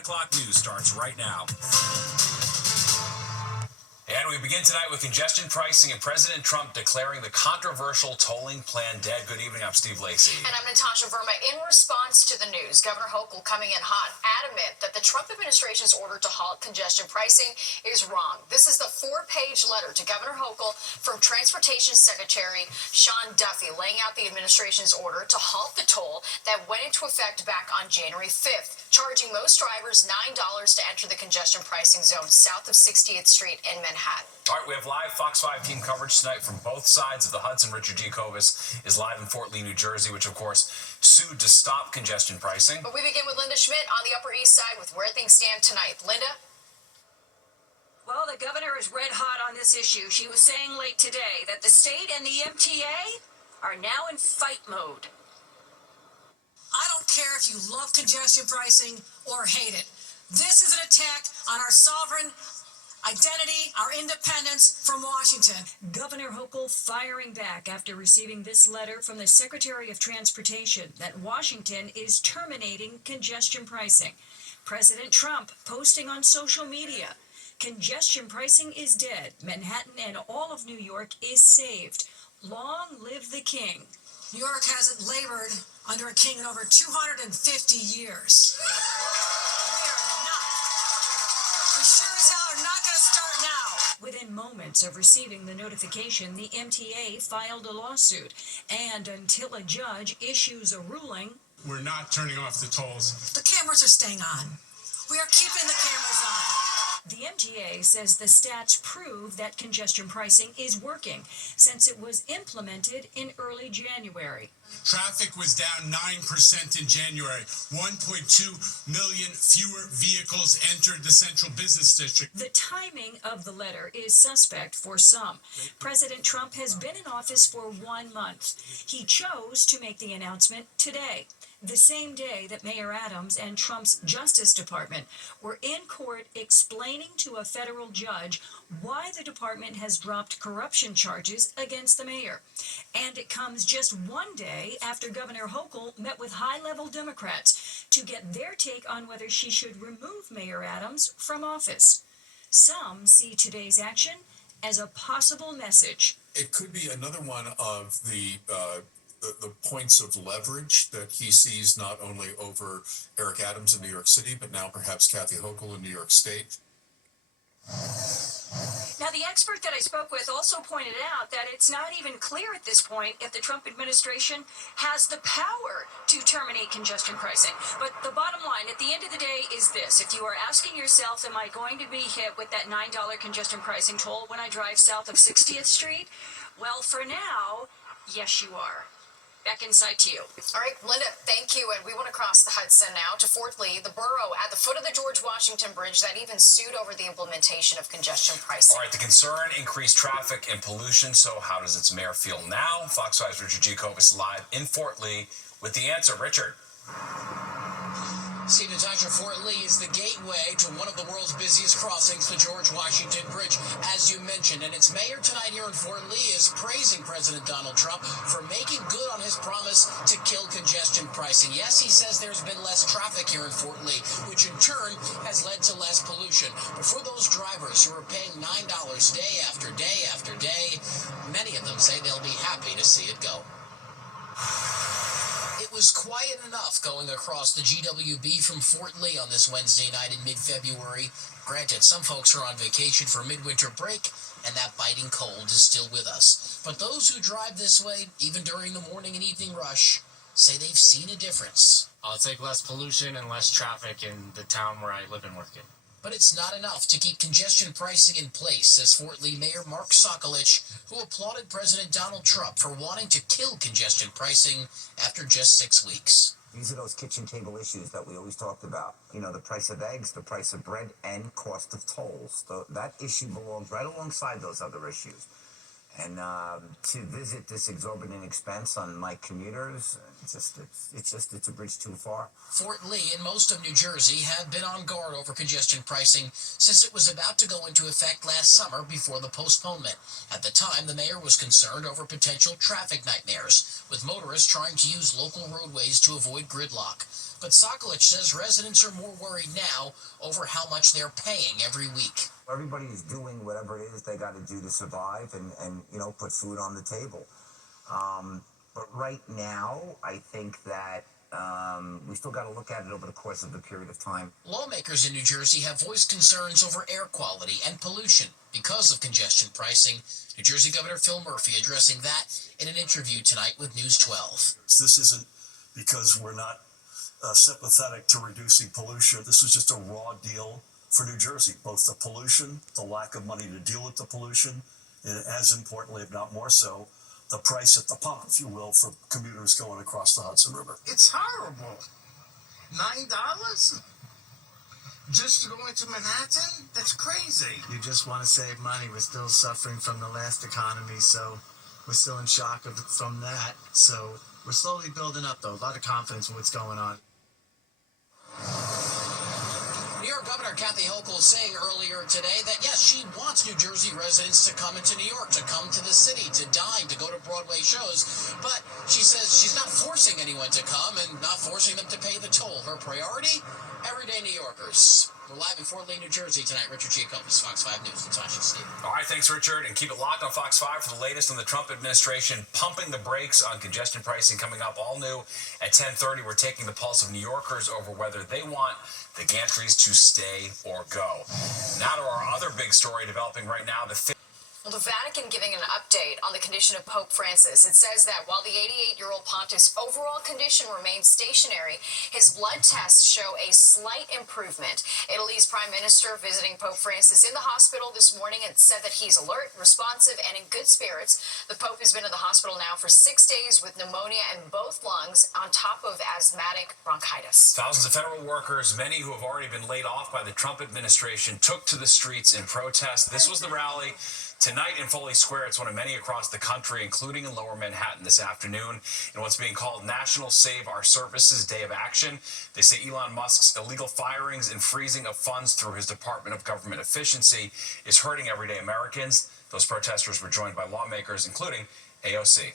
o'clock news starts right now. And we begin tonight with congestion pricing and President Trump declaring the controversial tolling plan dead. Good evening, I'm Steve Lacey. And I'm Natasha Verma. In response to the news, Governor Hochul coming in hot, adamant that the Trump administration's order to halt congestion pricing is wrong. This is the 4-page letter to Governor Hochul from Transportation Secretary Sean Duffy, laying out the administration's order to halt the toll that went into effect back on January 5th, charging most drivers $9 to enter the congestion pricing zone south of 60th Street in Manhattan. All right, we have live Fox 5 team coverage tonight from both sides of the Hudson. Richard G. Kovas is live in Fort Lee, New Jersey, which, of course, sued to stop congestion pricing. But we begin with Linda Schmidt on the Upper East Side with where things stand tonight. Linda? Well, the governor is red hot on this issue. She was saying late today that the state and the MTA are now in fight mode. I don't care if you love congestion pricing or hate it. This is an attack on our sovereign identity, our independence from Washington. Governor Hochul firing back after receiving this letter from the Secretary of Transportation that Washington is terminating congestion pricing. President Trump posting on social media, congestion pricing is dead. Manhattan and all of New York is saved. Long live the king. New York hasn't labored under a king in over 250 years. We sure as hell are not going to start now. Within moments of receiving the notification, the MTA filed a lawsuit. And until a judge issues a ruling, we're not turning off the tolls. The cameras are staying on. We are keeping the cameras on. The MTA says the stats prove that congestion pricing is working since it was implemented in early January. Traffic was down 9% in January. 1.2 million fewer vehicles entered the central business district. The timing of the letter is suspect for some. President Trump has been in office for 1 month. He chose to make the announcement today, the same day that Mayor Adams and Trump's Justice Department were in court explaining to a federal judge why the department has dropped corruption charges against the mayor. And it comes just 1 day after Governor Hochul met with high-level Democrats to get their take on whether she should remove Mayor Adams from office. Some see today's action as a possible message. It could be another one of the points of leverage that he sees not only over Eric Adams in New York City, but now perhaps Kathy Hochul in New York State. Now, the expert that I spoke with also pointed out that it's not even clear at this point if the Trump administration has the power to terminate congestion pricing. But the bottom line at the end of the day is this. If you are asking yourself, am I going to be hit with that $9 congestion pricing toll when I drive south of 60th Street? Well, for now, yes, you are. Back inside to you. All right, Linda, thank you. And we want to cross the Hudson now to Fort Lee, the borough at the foot of the George Washington Bridge that even sued over the implementation of congestion pricing. All right, the concern, increased traffic and pollution. So how does its mayor feel now? Fox 5's Richard G. Kovas live in Fort Lee with the answer. Richard. See, Natasha, Fort Lee is the gateway to one of the world's busiest crossings, the George Washington Bridge, as you mentioned. And its mayor tonight here in Fort Lee is praising President Donald Trump for making good on his promise to kill congestion pricing. Yes, he says there's been less traffic here in Fort Lee, which in turn has led to less pollution. But for those drivers who are paying $9 day after day after day, many of them say they'll be happy to see it go. It was quiet enough going across the GWB from Fort Lee on this Wednesday night in mid-February. Granted, some folks are on vacation for midwinter break, and that biting cold is still with us. But those who drive this way, even during the morning and evening rush, say they've seen a difference. I'll take less pollution and less traffic in the town where I live and work in. But it's not enough to keep congestion pricing in place, says Fort Lee Mayor Mark Sokolich, who applauded President Donald Trump for wanting to kill congestion pricing after just 6 weeks. These are those kitchen table issues that we always talked about. You know, the price of eggs, the price of bread, and cost of tolls. That issue belongs right alongside those other issues. And to visit this exorbitant expense on my commuters, it's a bridge too far. Fort Lee and most of New Jersey have been on guard over congestion pricing since it was about to go into effect last summer before the postponement. At the time, the mayor was concerned over potential traffic nightmares, with motorists trying to use local roadways to avoid gridlock. But Sokolich says residents are more worried now over how much they're paying every week. Everybody's doing whatever it is they got to do to survive and put food on the table. But right now, I think that we still got to look at it over the course of a period of time. Lawmakers in New Jersey have voiced concerns over air quality and pollution because of congestion pricing. New Jersey Governor Phil Murphy addressing that in an interview tonight with News 12. This isn't because we're not sympathetic to reducing pollution. This is just a raw deal for New Jersey, both the pollution, the lack of money to deal with the pollution, and as importantly, if not more so, the price at the pump, if you will, for commuters going across the Hudson River. It's horrible. $9 just to go into Manhattan? That's crazy. You just want to save money. We're still suffering from the last economy, so we're still in shock from that. So we're slowly building up, though. A lot of confidence in what's going on. New York Governor Kathy Hochul saying earlier today that, yes, she wants New Jersey residents to come into New York, to come to the city, to dine, to go to Broadway shows. But she says she's not forcing anyone to come and not forcing them to pay the toll. Her priority? Everyday New Yorkers. We're live in Fort Lee, New Jersey tonight. Richard Jacobs, Fox 5 News, Natasha Steve. All right, thanks, Richard. And keep it locked on Fox 5 for the latest on the Trump administration pumping the brakes on congestion pricing coming up all new at 10:30. We're taking the pulse of New Yorkers over whether they want the gantries to stay or go. Now to our other big story developing right now, Well, the Vatican giving an update on the condition of Pope Francis. It says that while the 88-year-old pontiff's overall condition remains stationary, his blood tests show a slight improvement. Italy's prime minister visiting Pope Francis in the hospital this morning and said that he's alert, responsive, and in good spirits. The Pope has been in the hospital now for 6 days with pneumonia in both lungs on top of asthmatic bronchitis. Thousands of federal workers, many who have already been laid off by the Trump administration, took to the streets in protest. This was the rally tonight in Foley Square. It's one of many across the country, including in Lower Manhattan this afternoon, in what's being called National Save Our Services Day of Action. They say Elon Musk's illegal firings and freezing of funds through his Department of Government Efficiency is hurting everyday Americans. Those protesters were joined by lawmakers, including AOC.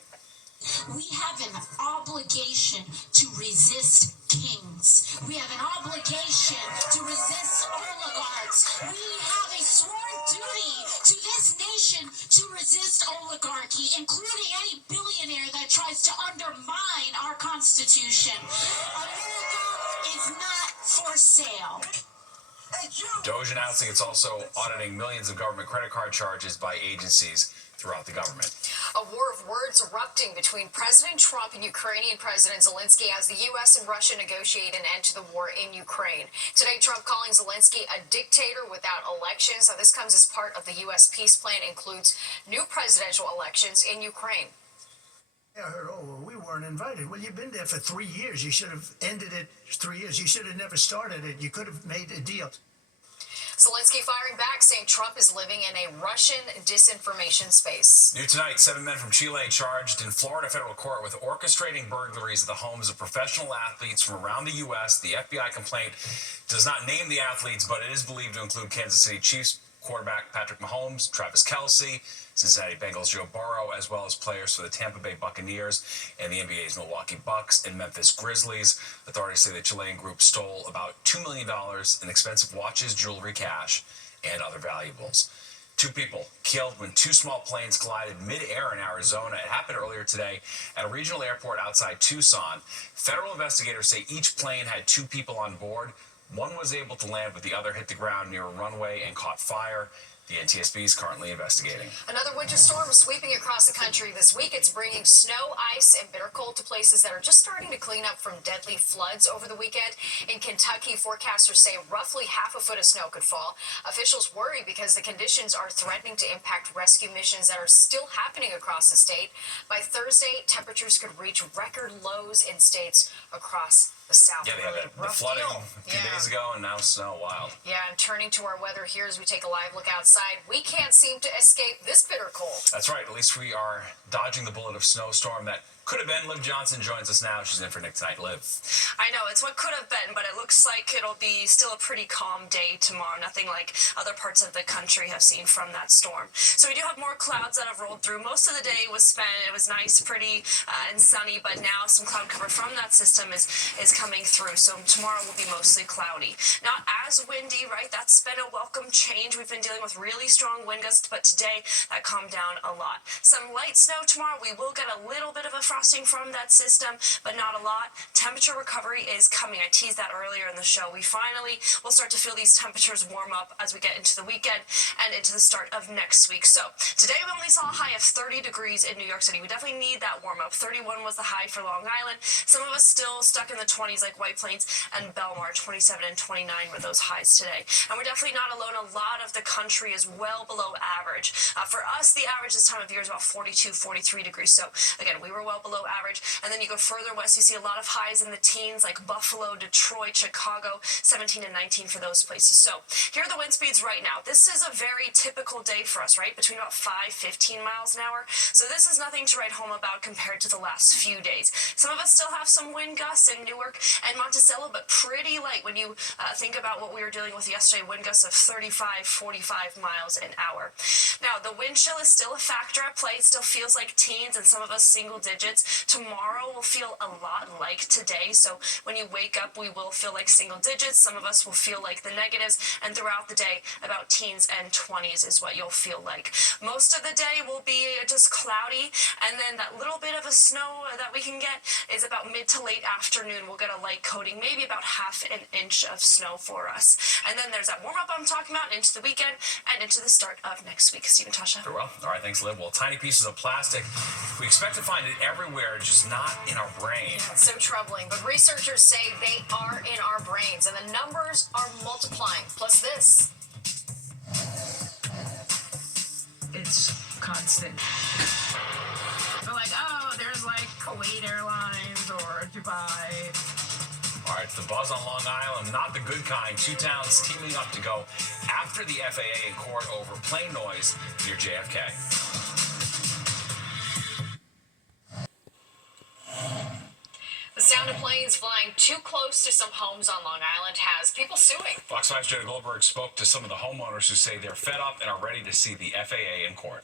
We have an obligation to resist kings. We have an obligation to resist oligarchs. We have a sworn duty to this nation to resist oligarchy, including any billionaire that tries to undermine our Constitution. America is not for sale. DOJ announcing it's also auditing millions of government credit card charges by agencies throughout the government. A war of words erupting between President Trump and Ukrainian President Zelensky as the U.S. and Russia negotiate an end to the war in Ukraine. Today, Trump calling Zelensky a dictator without elections. Now, this comes as part of the U.S. peace plan, includes new presidential elections in Ukraine. I heard, well, we weren't invited. Well, you've been there for 3 years. You should have ended it 3 years. You should have never started it. You could have made a deal. Zelensky firing back, saying Trump is living in a Russian disinformation space. New tonight, 7 men from Chile charged in Florida federal court with orchestrating burglaries of the homes of professional athletes from around the U.S. The FBI complaint does not name the athletes, but it is believed to include Kansas City Chiefs quarterback Patrick Mahomes, Travis Kelce, Cincinnati Bengals Joe Burrow, as well as players for the Tampa Bay Buccaneers and the NBA's Milwaukee Bucks and Memphis Grizzlies. Authorities say the Chilean group stole about $2 million in expensive watches, jewelry, cash, and other valuables. 2 people killed when 2 small planes collided mid-air in Arizona. It happened earlier today at a regional airport outside Tucson. Federal investigators say each plane had 2 people on board. One was able to land, but the other hit the ground near a runway and caught fire. The NTSB is currently investigating. Another winter storm sweeping across the country this week. It's bringing snow, ice, and bitter cold to places that are just starting to clean up from deadly floods over the weekend. In Kentucky, forecasters say roughly half a foot of snow could fall. Officials worry because the conditions are threatening to impact rescue missions that are still happening across the state. By Thursday, temperatures could reach record lows in states across the South. Yeah, they had the flooding a few days ago, and now snow. Wild. Yeah, and turning to our weather here as we take a live look outside. outside, we can't seem to escape this bitter cold. That's right. At least we are dodging the bullet of snowstorm that could have been. Liv Johnson joins us now. She's in for Nick tonight. Liv. I know, it's what could have been, but it looks like it'll be still a pretty calm day tomorrow. Nothing like other parts of the country have seen from that storm. So we do have more clouds that have rolled through. Most of the day was spent, it was nice, pretty, and sunny, but now some cloud cover from that system is coming through. So tomorrow will be mostly cloudy. Not as windy, right? That's been a welcome change. We've been dealing with really strong wind gusts, but today that calmed down a lot. Some light snow tomorrow. We will get a little bit of a frosting from that system, but not a lot. Temperature recovery is coming. I teased that earlier in the show. We finally will start to feel these temperatures warm up as we get into the weekend and into the start of next week. So today we only saw a high of 30 degrees in New York City. We definitely need that warm up. 31 was the high for Long Island. Some of us still stuck in the 20s like White Plains and Belmar. 27 and 29 were those highs today. And we're definitely not alone. A lot of the country is well below average. For us, the average this time of year is about 42, 43 degrees. So again, we were well below average. And then you go further west, you see a lot of highs in the teens like Buffalo, Detroit, Chicago, 17 and 19 for those places. So here are the wind speeds right now. This is a very typical day for us, right? Between about 15 miles an hour. So this is nothing to write home about compared to the last few days. Some of us still have some wind gusts in Newark and Monticello, but pretty light when you think about what we were dealing with yesterday, wind gusts of 35, 45 miles an hour. Now, the wind chill is still a factor at play. It still feels like teens and some of us single digits. Tomorrow will feel a lot like today. So when you wake up, we will feel like single digits. Some of us will feel like the negatives. And throughout the day, about teens and 20s is what you'll feel like. Most of the day will be just cloudy. And then that little bit of a snow that we can get is about mid to late afternoon. We'll get a light coating, maybe about half an inch of snow for us. And then there's that warm up I'm talking about into the weekend and into the start of next week. Steve and Tasha. Very well. All right. Thanks, Liv. Well, tiny pieces of plastic. We expect to find it everywhere, just not in our brain. Yeah, it's so troubling. But researchers say they are in our brains, and the numbers are multiplying. Plus this. It's constant. They're like, oh, there's like Kuwait Airlines or Dubai. All right, it's the buzz on Long Island, not the good kind. Two towns teaming up to go after the FAA in court over plane noise near JFK. The sound of planes flying too close to some homes on Long Island has people suing. Fox 5's Jada Goldberg spoke to some of the homeowners who say they're fed up and are ready to see the FAA in court.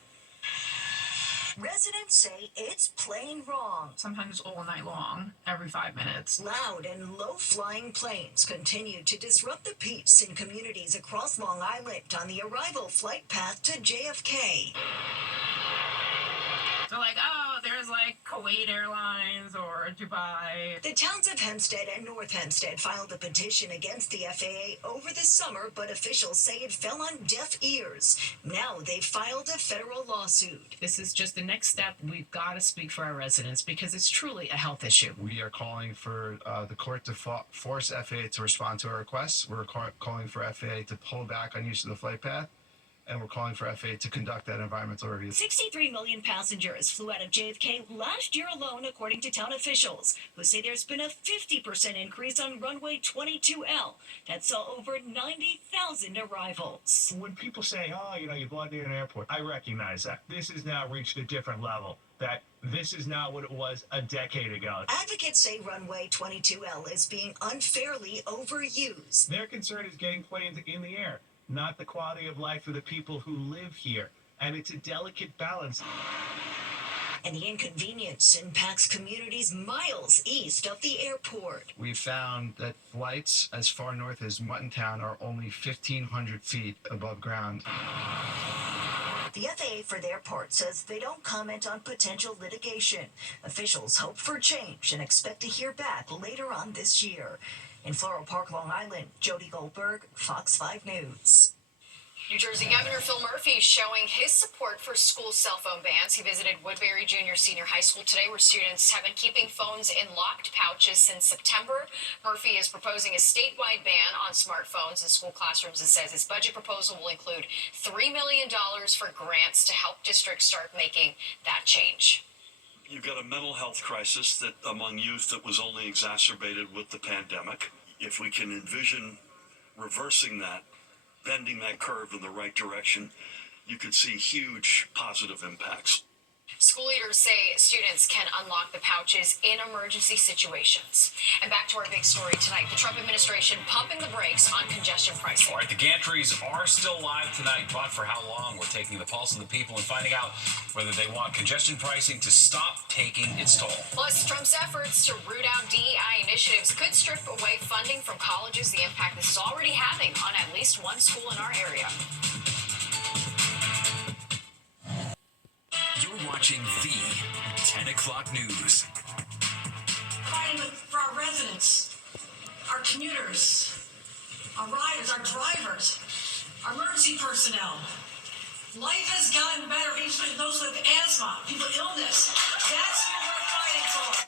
Residents say it's plain wrong. Sometimes all night long, every 5 minutes. Loud and low-flying planes continue to disrupt the peace in communities across Long Island on the arrival flight path to JFK. They're like, oh, there's like Kuwait Airlines or Dubai. The towns of Hempstead and North Hempstead filed a petition against the FAA over the summer, but officials say it fell on deaf ears. Now they've filed a federal lawsuit. This is just the next step. We've got to speak for our residents because it's truly a health issue. We are calling for the court to force FAA to respond to our requests. We're calling for FAA to pull back on use of the flight path. And we're calling for FAA to conduct that environmental review. 63 million passengers flew out of JFK last year alone, according to town officials, who say there's been a 50% increase on runway 22L. That saw over 90,000 arrivals. When people say, oh, you blooded an airport, I recognize that. This has now reached a different level. That this is not what it was a decade ago. Advocates say runway 22L is being unfairly overused. Their concern is getting planes in the air, not the quality of life for the people who live here. And it's a delicate balance. And the inconvenience impacts communities miles east of the airport. We found that flights as far north as Muttontown are only 1,500 feet above ground. The FAA, for their part, says they don't comment on potential litigation. Officials hope for change and expect to hear back later on this year. In Floral Park, Long Island, Jody Goldberg, Fox 5 News. New Jersey Governor Phil Murphy is showing his support for school cell phone bans. He visited Woodbury Junior Senior High School today, where students have been keeping phones in locked pouches since September. Murphy is proposing a statewide ban on smartphones in school classrooms and says his budget proposal will include $3 million for grants to help districts start making that change. You've got a mental health crisis that among youth that was only exacerbated with the pandemic. If we can envision reversing that, bending that curve in the right direction, you could see huge positive impacts. School leaders say students can unlock the pouches in emergency situations. And back to our big story tonight, the Trump administration pumping the brakes on congestion pricing. All right, the gantries are still live tonight, but for how long? We're taking the pulse of the people and finding out whether they want congestion pricing to stop taking its toll. Plus, Trump's efforts to root out DEI initiatives could strip away funding from colleges, the impact this is already having on at least one school in our area. You're watching the 10 o'clock news. Fighting for our residents, our commuters, our riders, our drivers, our emergency personnel. Life has gotten better, even those with asthma, people with illness. That's what we're fighting for.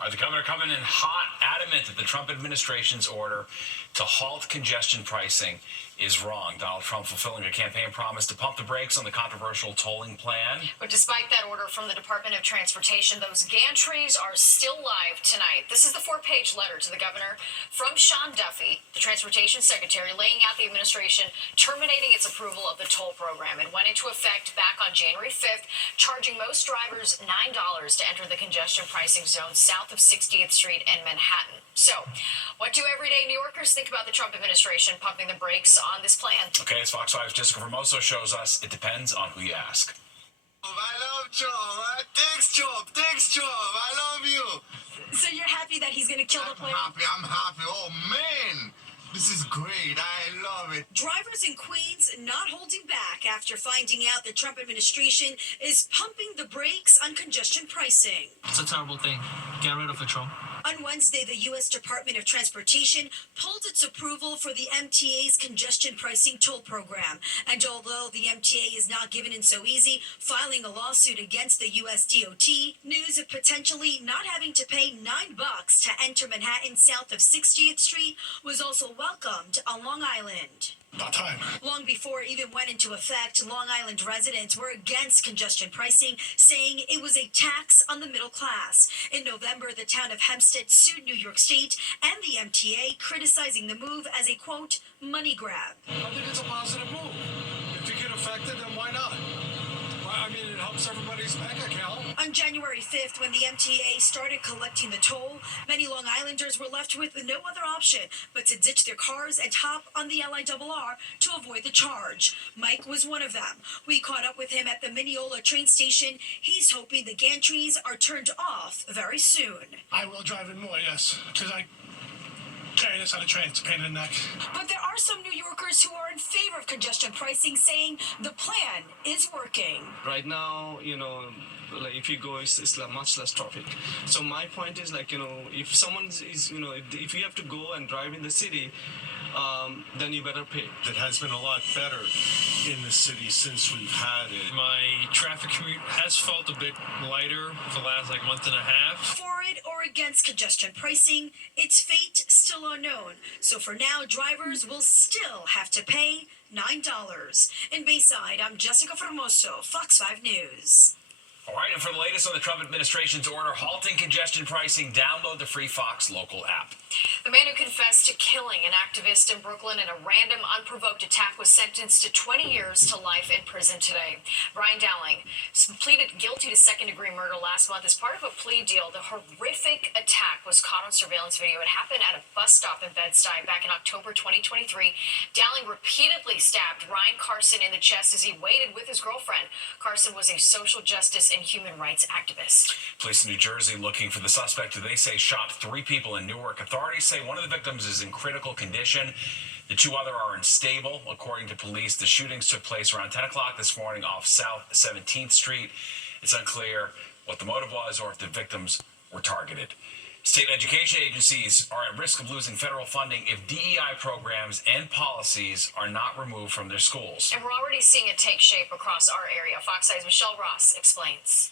All right, the governor coming in hot, adamant that the Trump administration's order to halt congestion pricing is wrong. Donald Trump fulfilling a campaign promise to pump the brakes on the controversial tolling plan. But despite that order from the Department of Transportation, those gantries are still live tonight. This is the 4-page letter to the governor from Sean Duffy, the transportation secretary, laying out the administration terminating its approval of the toll program. It went into effect back on January 5th, charging most drivers $9 to enter the congestion pricing zone south of 60th Street and Manhattan. So, what do everyday New Yorkers think about the Trump administration pumping the brakes on this plan? Okay, as Fox 5's Jessica Formoso shows us, it depends on who you ask. I love Trump. Thanks, Trump. Thanks, Trump. I love you. So you're happy that he's going to kill the plan? I'm happy. Oh, man. This is great. I love it. Drivers in Queens not holding back after finding out the Trump administration is pumping the brakes on congestion pricing. It's a terrible thing. Get rid of it, Trump. On Wednesday, the U.S. Department of Transportation pulled its approval for the MTA's congestion pricing toll program. And although the MTA is not given in so easy, filing a lawsuit against the U.S. DOT, news of potentially not having to pay $9 to enter Manhattan south of 60th Street was also welcomed on Long Island. About time. Long before it even went into effect, Long Island residents were against congestion pricing, saying it was a tax on the middle class. In November, the town of Hempstead sued New York State and the MTA, criticizing the move as a, quote, money grab. I think it's a positive move. If you get affected, then why not? I mean, it helps everybody's bank account. On January 5th, when the MTA started collecting the toll, many Long Islanders were left with no other option but to ditch their cars and hop on the LIRR to avoid the charge. Mike was one of them. We caught up with him at the Mineola train station. He's hoping the gantries are turned off very soon. I will drive it more, yes, because I carry this on a train. It's a pain in the neck. But there are some New Yorkers who are in favor of congestion pricing, saying the plan is working. Right now, like if you go, it's like much less traffic. So my point is if someone is, if you have to go and drive in the city, then you better pay. It has been a lot better in the city since we've had it. My traffic commute has felt a bit lighter for the last month and a half. For it or against congestion pricing, its fate still unknown. So for now, drivers will still have to pay $9. In Bayside, I'm Jessica Formoso, Fox 5 News. All right, and for the latest on the Trump administration's order halting congestion pricing, download the free Fox local app. The man who confessed to killing an activist in Brooklyn in a random, unprovoked attack was sentenced to 20 years to life in prison today. Brian Dowling pleaded guilty to second-degree murder last month as part of a plea deal. The horrific attack was caught on surveillance video. It happened at a bus stop in Bed-Stuy back in October 2023. Dowling repeatedly stabbed Ryan Carson in the chest as he waited with his girlfriend. Carson was a social justice and human rights activist. Police in New Jersey looking for the suspect who they say shot 3 people in Newark. Authorities say one of the victims is in critical condition. The 2 others are unstable. According to police, the shootings took place around 10 o'clock this morning off South 17th Street. It's unclear what the motive was or if the victims were targeted. State education agencies are at risk of losing federal funding if DEI programs and policies are not removed from their schools. And we're already seeing it take shape across our area. Fox 5's Michelle Ross explains.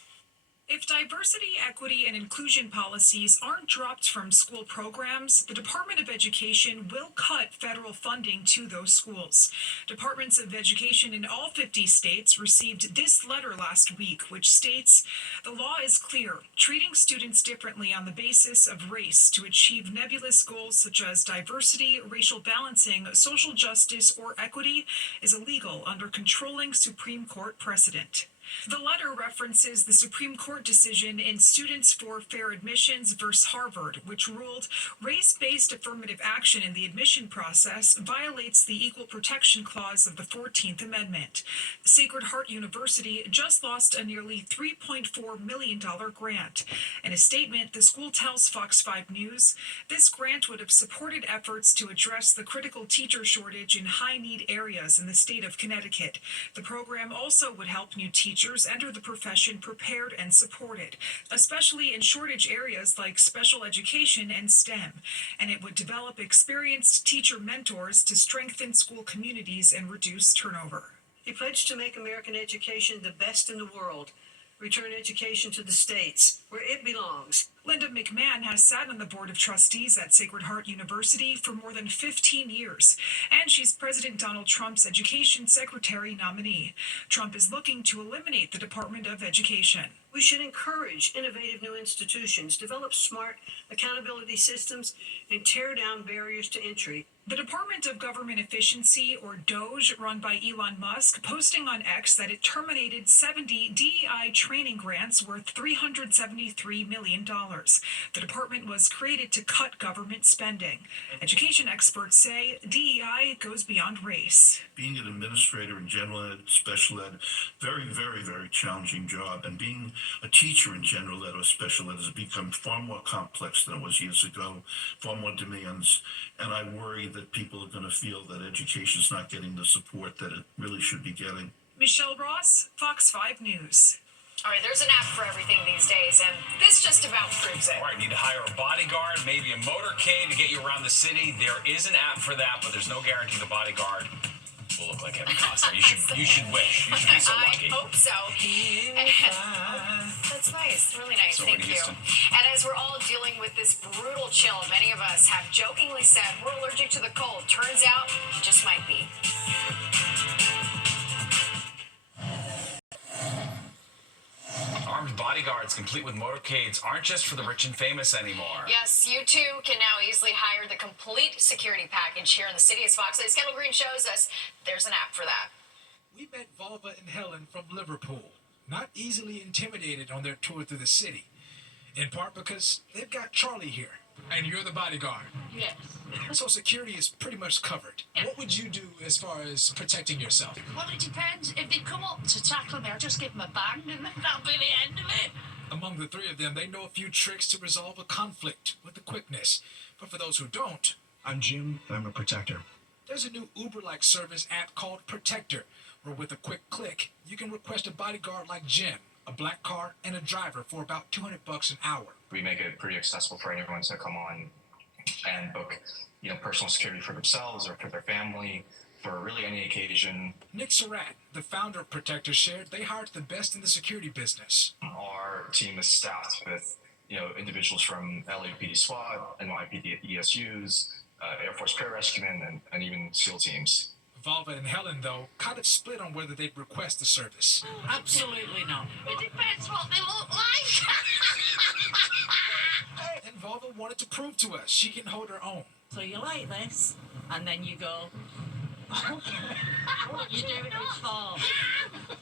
If diversity, equity, and inclusion policies aren't dropped from school programs, the Department of Education will cut federal funding to those schools. Departments of Education in all 50 states received this letter last week, which states, "The law is clear. Treating students differently on the basis of race to achieve nebulous goals such as diversity, racial balancing, social justice, or equity is illegal under controlling Supreme Court precedent." The letter references the Supreme Court decision in Students for Fair Admissions versus Harvard, which ruled race-based affirmative action in the admission process violates the Equal Protection Clause of the 14th Amendment. Sacred Heart University just lost a nearly $3.4 million grant. In a statement, the school tells Fox 5 News, this grant would have supported efforts to address the critical teacher shortage in high-need areas in the state of Connecticut. The program also would help new teachers enter the profession prepared and supported, especially in shortage areas like special education and STEM, and it would develop experienced teacher mentors to strengthen school communities and reduce turnover. He pledged to make American education the best in the world, return education to the states, where it belongs. Linda McMahon has sat on the board of trustees at Sacred Heart University for more than 15 years, and she's President Donald Trump's education secretary nominee. Trump is looking to eliminate the Department of Education. We should encourage innovative new institutions, develop smart accountability systems, and tear down barriers to entry. The Department of Government Efficiency, or DOGE, run by Elon Musk, posting on X that it terminated 70 DEI training grants worth $373 million. The department was created to cut government spending. Education experts say DEI goes beyond race. Being an administrator in general ed, special ed, very, very, very challenging job. And being a teacher in general ed or special ed has become far more complex than it was years ago, far more demands. And I worry that people are going to feel that education is not getting the support that it really should be getting. Michelle Ross, Fox 5 News. All right, there's an app for everything these days, and this just about proves it. All right, need to hire a bodyguard, maybe a motorcade to get you around the city. There is an app for that, but there's no guarantee the bodyguard will look like Kevin Costner. You should wish. You should be so lucky. I hope so. That's nice. Really nice. So Thank you. Houston. And as we're all dealing with this brutal chill, many of us have jokingly said we're allergic to the cold. Turns out, it just might be. Armed bodyguards complete with motorcades aren't just for the rich and famous anymore. Yes, you too can now easily hire the complete security package here in the city. As Fox 8's Kendall Green shows us, there's an app for that. We met Volva and Helen from Liverpool, not easily intimidated on their tour through the city, in part because they've got Charlie here, and you're the bodyguard. Yes. So security is pretty much covered. What would you do as far as protecting yourself? Well, it depends. If they come up to tackle me, I'll just give them a bang and that'll be the end of it. Among the three of them, they know a few tricks to resolve a conflict with the quickness. But for those who don't, I'm Jim, and I'm a protector. There's a new Uber-like service app called Protector, where with a quick click, you can request a bodyguard like Jim, a black car, and a driver for about $200 an hour. We make it pretty accessible for anyone to come on and book, personal security for themselves or for their family, for really any occasion. Nick Surratt, the founder of Protector, shared they hired the best in the security business. Our team is staffed with, individuals from LAPD SWAT, NYPD ESUs, Air Force Pararescuemen, and even SEAL teams. Volva and Helen, though, kind of split on whether they'd request the service. Absolutely not. It depends what they look like. And Volva wanted to prove to us she can hold her own. So you like this, and then you go, you do it before.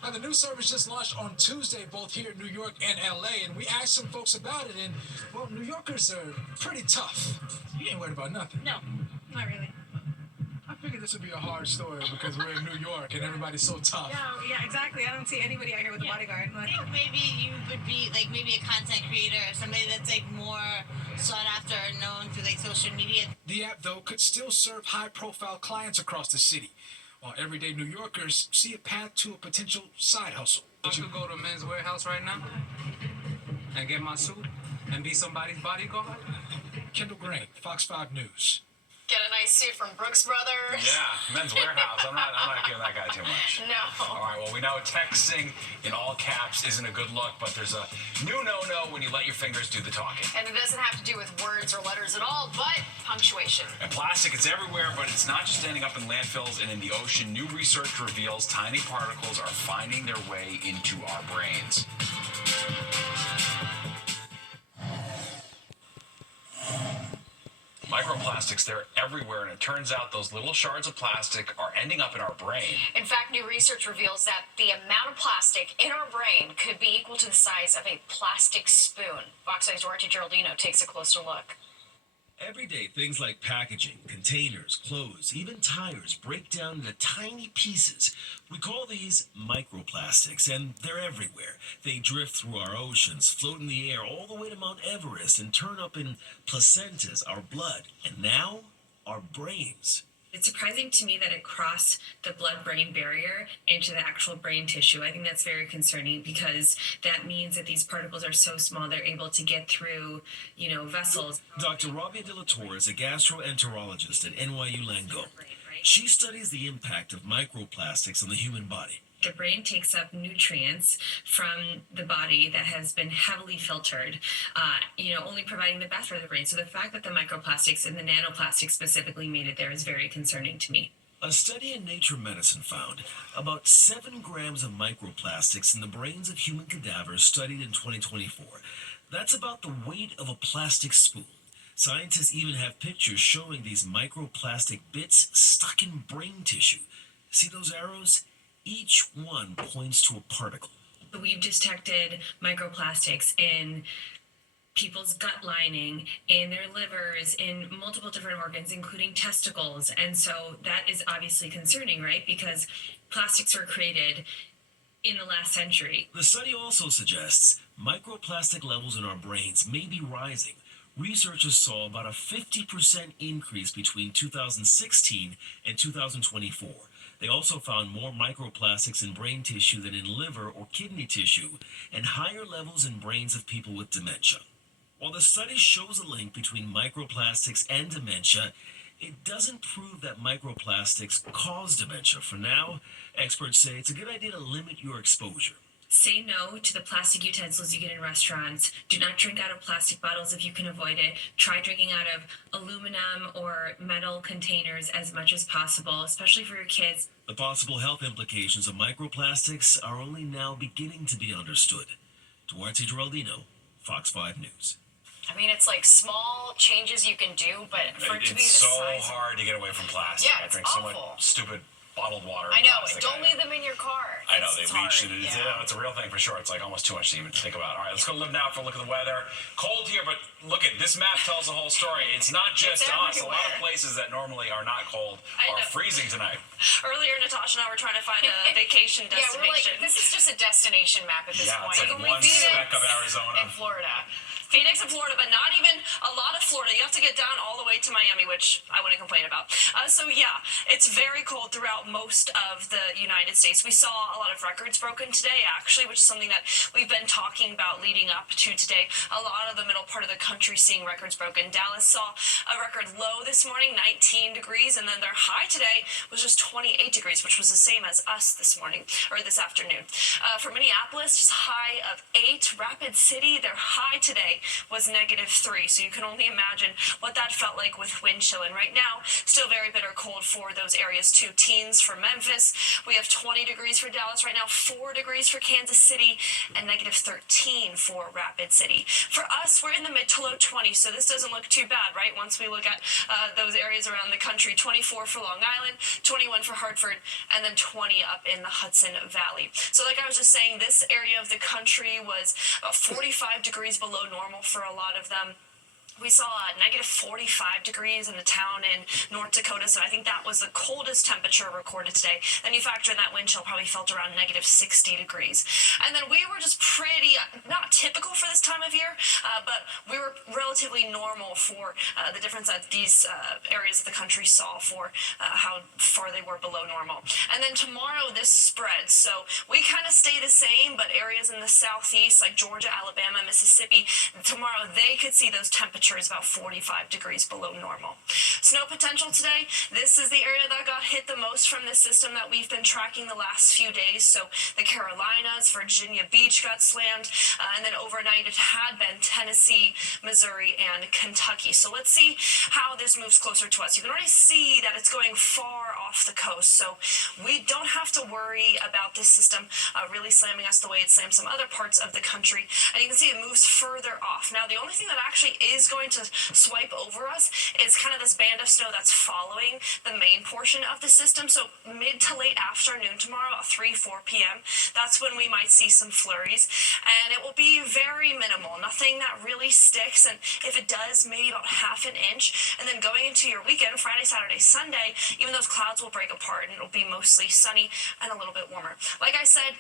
Now, the new service just launched on Tuesday, both here in New York and LA, and we asked some folks about it, and, well, New Yorkers are pretty tough. You ain't worried about nothing. No, not really. I figured this would be a hard story because we're in New York and everybody's so tough. Yeah, exactly. I don't see anybody out here with a bodyguard. I think maybe you could be maybe a content creator or somebody that's more sought after or known through social media. The app, though, could still serve high-profile clients across the city, while everyday New Yorkers see a path to a potential side hustle. I could go to Men's Warehouse right now and get my suit and be somebody's bodyguard. Kendall Green, Fox 5 News. Get a nice suit from Brooks Brothers. Yeah, Men's Warehouse. I'm not giving that guy too much. No. All right, well, we know texting in all caps isn't a good look, but there's a new no-no when you let your fingers do the talking. And it doesn't have to do with words or letters at all, but punctuation. And plastic, it's everywhere, but it's not just ending up in landfills and in the ocean. New research reveals tiny particles are finding their way into our brains. Microplastics, they're everywhere, and it turns out those little shards of plastic are ending up in our brain. In fact, new research reveals that the amount of plastic in our brain could be equal to the size of a plastic spoon. Fox 5's Dorothy Geraldino takes a closer look. Everyday things like packaging, containers, clothes, even tires break down into tiny pieces. We call these microplastics, and they're everywhere. They drift through our oceans, float in the air all the way to Mount Everest, and turn up in placentas, our blood, and now our brains. It's surprising to me that it crossed the blood-brain barrier into the actual brain tissue. I think that's very concerning because that means that these particles are so small they're able to get through, vessels. Dr. Rabia De La Torre is a gastroenterologist at NYU Langone. She studies the impact of microplastics on the human body. The brain takes up nutrients from the body that has been heavily filtered, only providing the best for the brain. So the fact that the microplastics and the nanoplastics specifically made it there is very concerning to me. A study in Nature Medicine found about 7 grams of microplastics in the brains of human cadavers studied in 2024. That's about the weight of a plastic spoon. Scientists even have pictures showing these microplastic bits stuck in brain tissue. See those arrows? Each one points to a particle. We've detected microplastics in people's gut lining, in their livers, in multiple different organs, including testicles. And so that is obviously concerning, right? Because plastics were created in the last century. The study also suggests microplastic levels in our brains may be rising. Researchers saw about a 50% increase between 2016 and 2024. They also found more microplastics in brain tissue than in liver or kidney tissue, and higher levels in brains of people with dementia. While the study shows a link between microplastics and dementia, it doesn't prove that microplastics cause dementia. For now, experts say it's a good idea to limit your exposure. Say no to the plastic utensils you get in restaurants. Do not drink out of plastic bottles if you can avoid it. Try drinking out of aluminum or metal containers as much as possible, especially for your kids. The possible health implications of microplastics are only now beginning to be understood. Duarte Geraldino, Fox 5 News. I mean, it's like small changes you can do, but for it to be the It's so size. hard to get away from plastic. Yeah, I it's drink so awful. much stupid bottled water. I know, plastic. and don't leave them in your car. I know, they It's leach. hard, It's a real thing for sure. It's like almost too much to even think about. All right, let's go live now for a look at the weather. Cold here, but look at this map tells the whole story. It's not just It's us. A lot of everywhere. places that normally are not cold I are know. freezing tonight. Earlier, Natasha and I were trying to find a vacation Yeah, we're like, destination. this is just a destination map at this Yeah, point. it's like one speck of Arizona. In Florida. Phoenix and Florida, but not even a lot of Florida. You have to get down all the way to Miami, which I wouldn't complain about. So yeah, it's very cold throughout most of the United States. We saw a lot of records broken today, actually, which is something that we've been talking about leading up to today. A lot of the middle part of the country seeing records broken. Dallas saw a record low this morning, 19 degrees, and then their high today was just 28 degrees, which was the same as us this morning, or this afternoon. For Minneapolis, just a high of 8. Rapid City, their high today was -3, so you can only imagine what that felt like with wind chill. And right now, still very bitter cold for those areas too. Teens for Memphis, we have 20 degrees for Dallas right now, 4 degrees for Kansas City, and -13 for Rapid City. For us, we're in the mid to low 20s, so this doesn't look too bad, right? Once we look at those areas around the country, 24 for Long Island, 21 for Hartford, and then 20 up in the Hudson Valley. So like I was just saying, this area of the country was 45 degrees below normal for a lot of them. We saw -45 degrees in the town in North Dakota, so I think that was the coldest temperature recorded today. Then you factor in that wind chill, probably felt around -60 degrees. And then we were just pretty, not typical for this time of year, but we were relatively normal for the difference that these areas of the country saw for how far they were below normal. And then tomorrow this spreads, so we kind of stay the same, but areas in the southeast like Georgia, Alabama, Mississippi, tomorrow they could see those temperatures temperature is about 45 degrees below normal. Snow potential today. This is the area that got hit the most from the system that we've been tracking the last few days. So the Carolinas, Virginia Beach got slammed, and then overnight it had been Tennessee, Missouri, and Kentucky. So let's see how this moves closer to us. You can already see that it's going far off the coast, so we don't have to worry about this system really slamming us the way it slammed some other parts of the country. And you can see it moves further off. Now, the only thing that actually is going to swipe over us is kind of this band of snow that's following the main portion of the system. So mid to late afternoon tomorrow, about 3-4 p.m., that's when we might see some flurries, and it will be very minimal, nothing that really sticks, and if it does, maybe about half an inch. And then going into your weekend, Friday, Saturday, Sunday, even those clouds will break apart and it'll be mostly sunny and a little bit warmer. Like I said,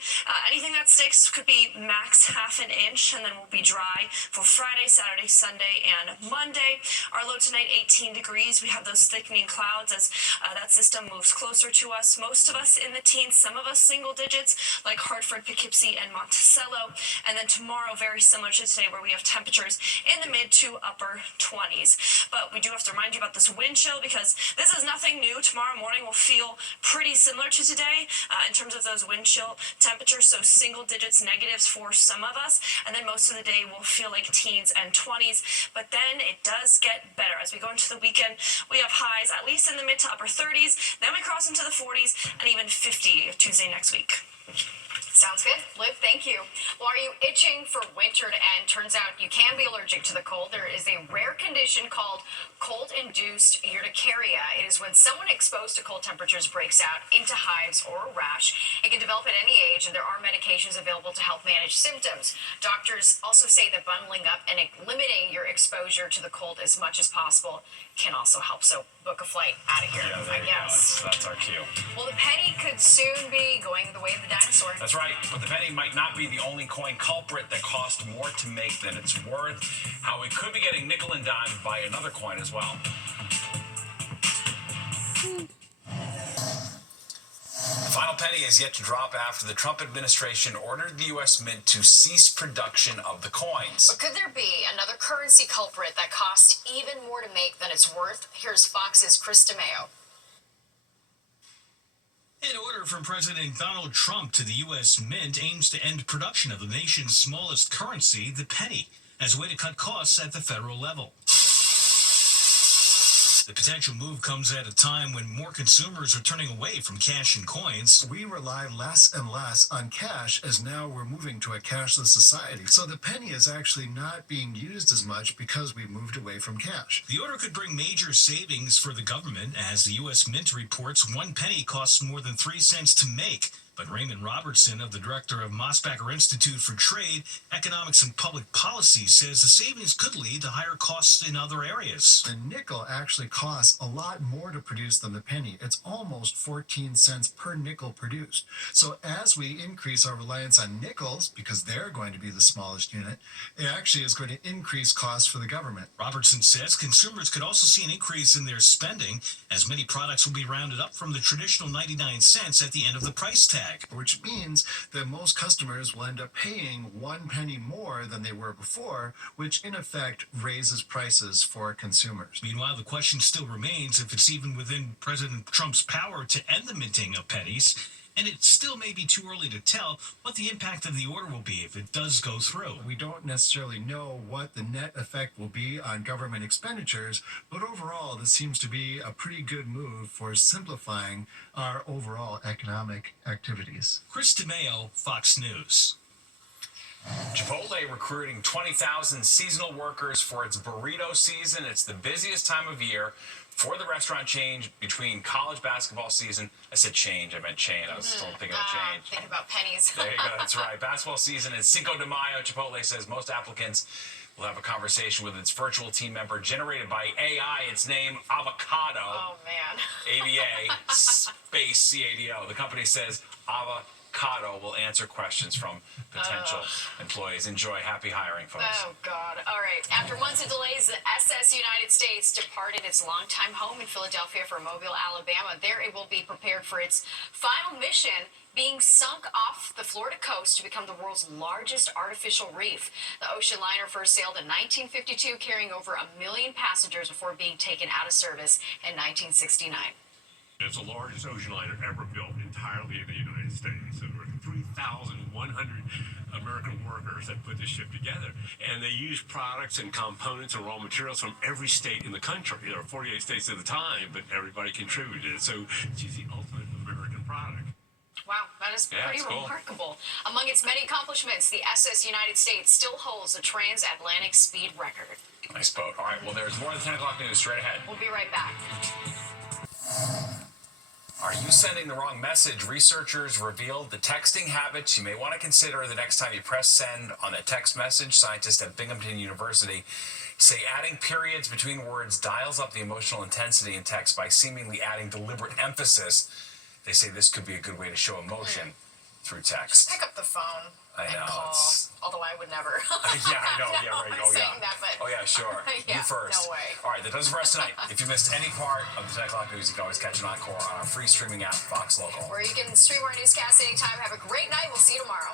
anything that sticks could be max half an inch, and then we'll be dry for Friday, Saturday, Sunday, and Monday. Our low tonight, 18 degrees. We have those thickening clouds as that system moves closer to us. Most of us in the teens, some of us single digits, like Hartford, Poughkeepsie, and Monticello. And then tomorrow, very similar to today, where we have temperatures in the mid to upper 20s. But we do have to remind you about this wind chill, because this is nothing new. Tomorrow morning will feel pretty similar to today in terms of those wind chill temperatures. So single digits, negatives for some of us. And then most of the day will feel like teens and 20s. But then it does get better. As we go into the weekend, we have highs at least in the mid to upper 30s. Then we cross into the 40s and even 50 Tuesday next week. Sounds good. Liv, thank you. Well, are you itching for winter to end? Turns out you can be allergic to the cold. There is a rare condition called cold-induced urticaria. It is when someone exposed to cold temperatures breaks out into hives or a rash. It can develop at any age, and there are medications available to help manage symptoms. Doctors also say that bundling up and limiting your exposure to the cold as much as possible can also help. So book a flight out of here, Yeah, there I you guess. go. That's our cue. Well, the penny could soon be going the way of the dinosaur. That's right, but the penny might not be the only coin culprit that cost more to make than it's worth. How we could be getting nickel and dimed by another coin as well. The final penny is yet to drop after the Trump administration ordered the U.S. Mint to cease production of the coins. But could there be another currency culprit that costs even more to make than it's worth? Here's Fox's Chris DeMeo. An order from President Donald Trump to the U.S. Mint aims to end production of the nation's smallest currency, the penny, as a way to cut costs at the federal level. The potential move comes at a time when more consumers are turning away from cash and coins. We rely less and less on cash as now we're moving to a cashless society. So the penny is actually not being used as much because we've moved away from cash. The order could bring major savings for the government, as the U.S. Mint reports 1 penny costs more than 3 cents to make. But Raymond Robertson, of the director of Mosbacher Institute for Trade, Economics and Public Policy, says the savings could lead to higher costs in other areas. The nickel actually costs a lot more to produce than the penny. It's almost 14 cents per nickel produced. So as we increase our reliance on nickels, because they're going to be the smallest unit, it actually is going to increase costs for the government. Robertson says consumers could also see an increase in their spending, as many products will be rounded up from the traditional 99 cents at the end of the price tag. Which means that most customers will end up paying 1 penny more than they were before, which in effect raises prices for consumers. Meanwhile, the question still remains if it's even within President Trump's power to end the minting of pennies, and it still may be too early to tell what the impact of the order will be if it does go through. We don't necessarily know what the net effect will be on government expenditures, but overall this seems to be a pretty good move for simplifying our overall economic activities. Chris DeMeo, Fox News. Chipotle recruiting 20,000 seasonal workers for its burrito season. It's the busiest time of year for the restaurant chain between college basketball season. I said change, I meant chain. I was still thinking of change. Think about pennies. There you go, that's right. Basketball season is Cinco de Mayo. Chipotle says most applicants will have a conversation with its virtual team member generated by AI. Its name, Avocado. Oh, man. ABA, space CADO. The company says Avocado Mercado will answer questions from potential employees. Enjoy. Happy hiring, folks. Oh, God. All right. After months of delays, the SS United States departed its longtime home in Philadelphia for Mobile, Alabama. There it will be prepared for its final mission, being sunk off the Florida coast to become the world's largest artificial reef. The ocean liner first sailed in 1952, carrying over 1 million passengers before being taken out of service in 1969. It's the largest ocean liner ever built entirely in the United States. There were 3,100 American workers that put this ship together. And they used products and components and raw materials from every state in the country. There were 48 states at the time, but everybody contributed. So she's the ultimate American product. Wow, that is pretty remarkable. Among its many accomplishments, the SS United States still holds the transatlantic speed record. Nice boat. All right, well, there's more than 10 o'clock news straight ahead. We'll be right back. Are you sending the wrong message? Researchers revealed the texting habits you may want to consider the next time you press send on a text message. Scientists at Binghamton University say adding periods between words dials up the emotional intensity in text by seemingly adding deliberate emphasis. They say this could be a good way to show emotion through text. Pick up the phone. I know. And call. Although I would never. Yeah, I know. Yeah, right. I'm saying that, but Oh, yeah, sure. yeah, You first. no way. All right, that does it for us tonight. If you missed any part of the 10 o'clock news, you can always catch an encore on our free streaming app, Fox Local. Where you can stream our newscast anytime. Have a great night. We'll see you tomorrow.